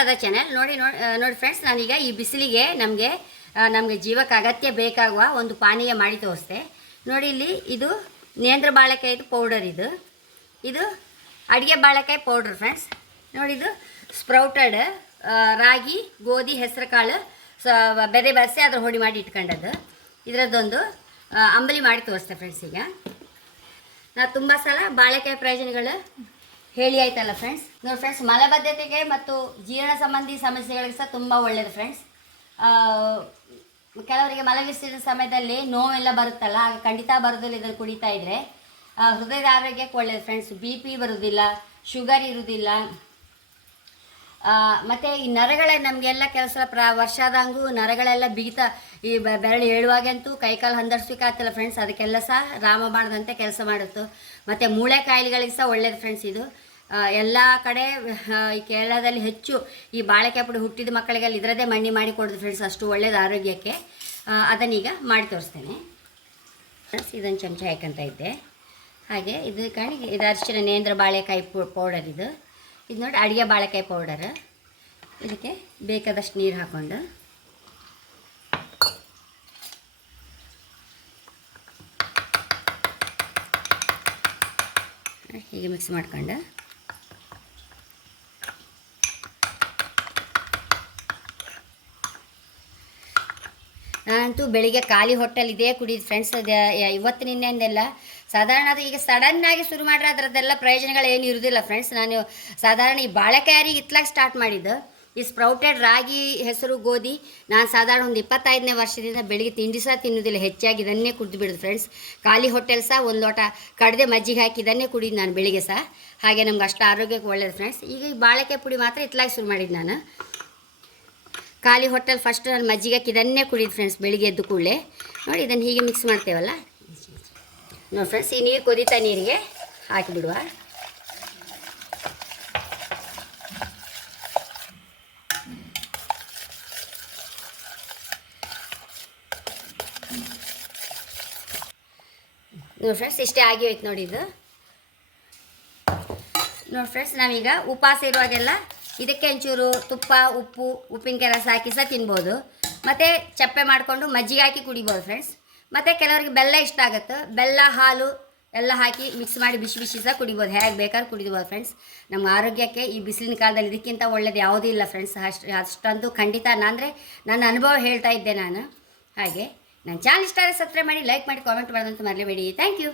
Radha channel ನೋಡಿ friends, ನಾನೀಗ ಈ ಬಿಸಿಲಿಗೆ ನಮಗೆ ಜೀವಕ್ಕೆ ಅಗತ್ಯ ಬೇಕಾಗುವ ಒಂದು ಪಾನೀಯ ಮಾಡಿ ತೋರಿಸ್ತೆ ನೋಡಿ. ಇಲ್ಲಿ ಇದು ನೇಂದ್ರ ಬಾಳೆಕಾಯಿದು ಪೌಡರ್, ಇದು ಅಡುಗೆ ಬಾಳೆಕಾಯಿ ಪೌಡರ್ ಫ್ರೆಂಡ್ಸ್. ನೋಡಿ, ಇದು ಸ್ಪ್ರೌಟೆಡ್ ರಾಗಿ, ಗೋಧಿ, ಹೆಸರು ಕಾಳು ಬೆರೆ ಬರೆಸಿ ಅದ್ರ ಹೊಡಿ ಮಾಡಿ ಇಟ್ಕೊಂಡದ್ದು. ಇದರದ್ದೊಂದು ಅಂಬಲಿ ಮಾಡಿ ತೋರಿಸ್ತೆ ಫ್ರೆಂಡ್ಸ್. ಈಗ ನಾ ತುಂಬ ಸಲ ಬಾಳೆಕಾಯಿ ಪ್ರಯೋಜನಗಳು ಹೇಳಿ ಆಯ್ತಲ್ಲ ಫ್ರೆಂಡ್ಸ್. ನೋಡಿ ಫ್ರೆಂಡ್ಸ್, ಮಲಬದ್ಧತೆಗೆ ಮತ್ತು ಜೀರ್ಣ ಸಂಬಂಧಿ ಸಮಸ್ಯೆಗಳಿಗೆ ಸಹ ತುಂಬ ಒಳ್ಳೆಯದು ಫ್ರೆಂಡ್ಸ್. ಕೆಲವರಿಗೆ ಮಲವಿಸರ್ಜನೆ ಸಮಯದಲ್ಲಿ ನೋವೆಲ್ಲ ಬರುತ್ತಲ್ಲ, ಆಗ ಖಂಡಿತ ಬರೋದಿಲ್ಲ ಇದನ್ನು ಕುಡಿತಾ ಇದ್ದರೆ. ಹೃದಯದ ಆರೋಗ್ಯಕ್ಕೆ ಒಳ್ಳೆಯದು ಫ್ರೆಂಡ್ಸ್. BP ಬರೋದಿಲ್ಲ, ಶುಗರ್ ಇರೋದಿಲ್ಲ. ಮತ್ತು ಈ ನರಗಳ ನಮಗೆಲ್ಲ ಕೆಲಸ ವರ್ಷಾದಂಗೂ ನರಗಳೆಲ್ಲ ಬಿಗಿತಾ, ಈ ಬೆರಳು ಹೇಳುವಾಗಂತೂ ಕೈಕಾಲು ಹಂದರ್ಸ್ಬೇಕಾಗ್ತಿಲ್ಲ ಫ್ರೆಂಡ್ಸ್. ಅದಕ್ಕೆಲ್ಲ ಸಹ ರಾಮಬಾಣದಂತೆ ಕೆಲಸ ಮಾಡುತ್ತೆ. ಮತ್ತು ಮೂಳೆ ಕಾಯಿಲೆಗಳಿಗೆ ಸಹ ಒಳ್ಳೆಯದು ಫ್ರೆಂಡ್ಸ್. ಇದು ಎಲ್ಲ ಕಡೆ ಈ ಕೇರಳದಲ್ಲಿ ಹೆಚ್ಚು ಈ ಬಾಳೆಕಾಯಿ ಪುಡಿ ಹುಟ್ಟಿದ ಮಕ್ಕಳಿಗೆಲ್ಲ ಇದರದೇ ಮಣ್ಣಿ ಮಾಡಿ ಕೊಡೋದು ಫ್ರೆಂಡ್ಸ್. ಅಷ್ಟು ಒಳ್ಳೆಯದು ಆರೋಗ್ಯಕ್ಕೆ. ಅದನ್ನೀಗ ಮಾಡಿ ತೋರಿಸ್ತೇನೆ ಫ್ರೆಂಡ್ಸ್. ಇದೊಂದು ಚಮಚ ಹಾಕಂತ ಇದ್ದೆ. ಹಾಗೆ ಇದು ಅರಿಶಿನ ನೇಂದ್ರ ಬಾಳೆಕಾಯಿ ಪೌಡರ್, ಇದು ನೋಡಿ ಅಡುಗೆ ಬಾಳೆಕಾಯಿ ಪೌಡರ್. ಇದಕ್ಕೆ ಬೇಕಾದಷ್ಟು ನೀರು ಹಾಕ್ಕೊಂಡು ಹೀಗೆ ಮಿಕ್ಸ್ ಮಾಡ್ಕೊಂಡು ನಾನಂತೂ ಬೆಳಿಗ್ಗೆ ಖಾಲಿ ಹೊಟ್ಟೆಲಿ ಇದೇ ಕುಡಿದು ಫ್ರೆಂಡ್ಸ್. ಅದು ಇವತ್ತು ನಿನ್ನೆಂದೆಲ್ಲ ಸಾಧಾರಣ ಅದು ಈಗ ಸಡನ್ನಾಗಿ ಶುರು ಮಾಡ್ರೆ ಅದರದ್ದೆಲ್ಲ ಪ್ರಯೋಜನಗಳು ಏನು ಇರೋದಿಲ್ಲ ಫ್ರೆಂಡ್ಸ್. ನಾನು ಸಾಧಾರಣ ಈ ಬಾಳೆಕಾಯಿ ಇತ್ಲಾಗ ಸ್ಟಾರ್ಟ್ ಮಾಡಿದ್ದು. ಈ ಸ್ಪ್ರೌಟೆಡ್ ರಾಗಿ, ಹೆಸರು, ಗೋಧಿ ನಾನು ಸಾಧಾರಣ ಒಂದು 25ನೇ ವರ್ಷದಿಂದ ಬೆಳಿಗ್ಗೆ ತಿಂಡಿ ಸಹ ತಿನ್ನೋದಿಲ್ಲ, ಹೆಚ್ಚಾಗಿ ಇದನ್ನೇ ಕುಡಿದು ಬಿಡೋದು ಫ್ರೆಂಡ್ಸ್. ಖಾಲಿ ಹೊಟ್ಟೆಲಿ ಸಹ ಒಂದು ಲೋಟ ಕಡದೆ ಮಜ್ಜಿಗೆ ಹಾಕಿ ಇದನ್ನೇ ಕುಡಿದು ನಾನು ಬೆಳಿಗ್ಗೆ ಸಹ. ಹಾಗೆ ನಮ್ಗೆ ಅಷ್ಟು ಆರೋಗ್ಯಕ್ಕೆ ಒಳ್ಳೆಯದು ಫ್ರೆಂಡ್ಸ್. ಈಗ ಈ ಬಾಳೆಕಾಯಿ ಪುಡಿ ಮಾತ್ರ ಇತ್ಲಾಗಿ ಶುರು ಮಾಡಿದ್ದು ನಾನು. ಖಾಲಿ ಹೊಟ್ಟೆಲಿ ಫಸ್ಟ್ ನಾನು ಮಜ್ಜಿಗೆ ಹಾಕಿ ಇದನ್ನೇ ಕುಡಿದು ಫ್ರೆಂಡ್ಸ್ ಬೆಳಿಗ್ಗೆ ಎದ್ದು ಕೂಡಲೇ. ನೋಡಿ, ಇದನ್ನು ಹೀಗೆ ಮಿಕ್ಸ್ ಮಾಡ್ತೇವಲ್ಲ ನೋಡಿ ಫ್ರೆಂಡ್ಸ್. ಈ ನೀರು ಕುದೀತಾ ನೀರಿಗೆ ಹಾಕಿಬಿಡುವ. ನೋಡಿ ಫ್ರೆಂಡ್ಸ್, ಇಷ್ಟೇ ಆಗಿ ಹೋಯ್ತು ನೋಡಿ. ಇದು ನೋಡಿ ಫ್ರೆಂಡ್ಸ್, ನಾವೀಗ ಉಪವಾಸ ಇರುವಾಗೆಲ್ಲ ಇದಕ್ಕೆ ಒಂಚೂರು ತುಪ್ಪ, ಉಪ್ಪು, ಉಪ್ಪಿನಕಾಯಿ ರಸ ಹಾಕಿ ಸಹ ತಿನ್ಬೋದು. ಮತ್ತು ಚಪ್ಪೆ ಮಾಡಿಕೊಂಡು ಮಜ್ಜಿಗೆ ಹಾಕಿ ಕುಡಿಬೋದು ಫ್ರೆಂಡ್ಸ್. ಮತ್ತು ಕೆಲವರಿಗೆ ಬೆಲ್ಲ ಇಷ್ಟ ಆಗುತ್ತೆ, ಬೆಲ್ಲ, ಹಾಲು ಎಲ್ಲ ಹಾಕಿ ಮಿಕ್ಸ್ ಮಾಡಿ ಬಿಸಿ ಬಿಸಿ ಸಹ ಕುಡಿಬೋದು. ಹೇಗೆ ಬೇಕಾದ್ರೂ ಕುಡಿಬೋದು ಫ್ರೆಂಡ್ಸ್. ನಮ್ಮ ಆರೋಗ್ಯಕ್ಕೆ ಈ ಬಿಸಿಲಿನ ಕಾಲದಲ್ಲಿ ಇದಕ್ಕಿಂತ ಒಳ್ಳೇದು ಯಾವುದೂ ಇಲ್ಲ ಫ್ರೆಂಡ್ಸ್. ಅಷ್ಟಂತೂ ಖಂಡಿತ. ಅಂದರೆ ನನ್ನ ಅನುಭವ ಹೇಳ್ತಾ ಇದ್ದೆ ನಾನು. ಹಾಗೆ ನನ್ನ ಚಾನಲ್ ಇಷ್ಟ ಆದರೆ ಸಬ್ಸ್ಕ್ರೈಬ್ ಮಾಡಿ, ಲೈಕ್ ಮಾಡಿ, ಕಾಮೆಂಟ್ ಮಾಡೋದಂತ ಮರಲೇಬೇಡಿ. Thank you.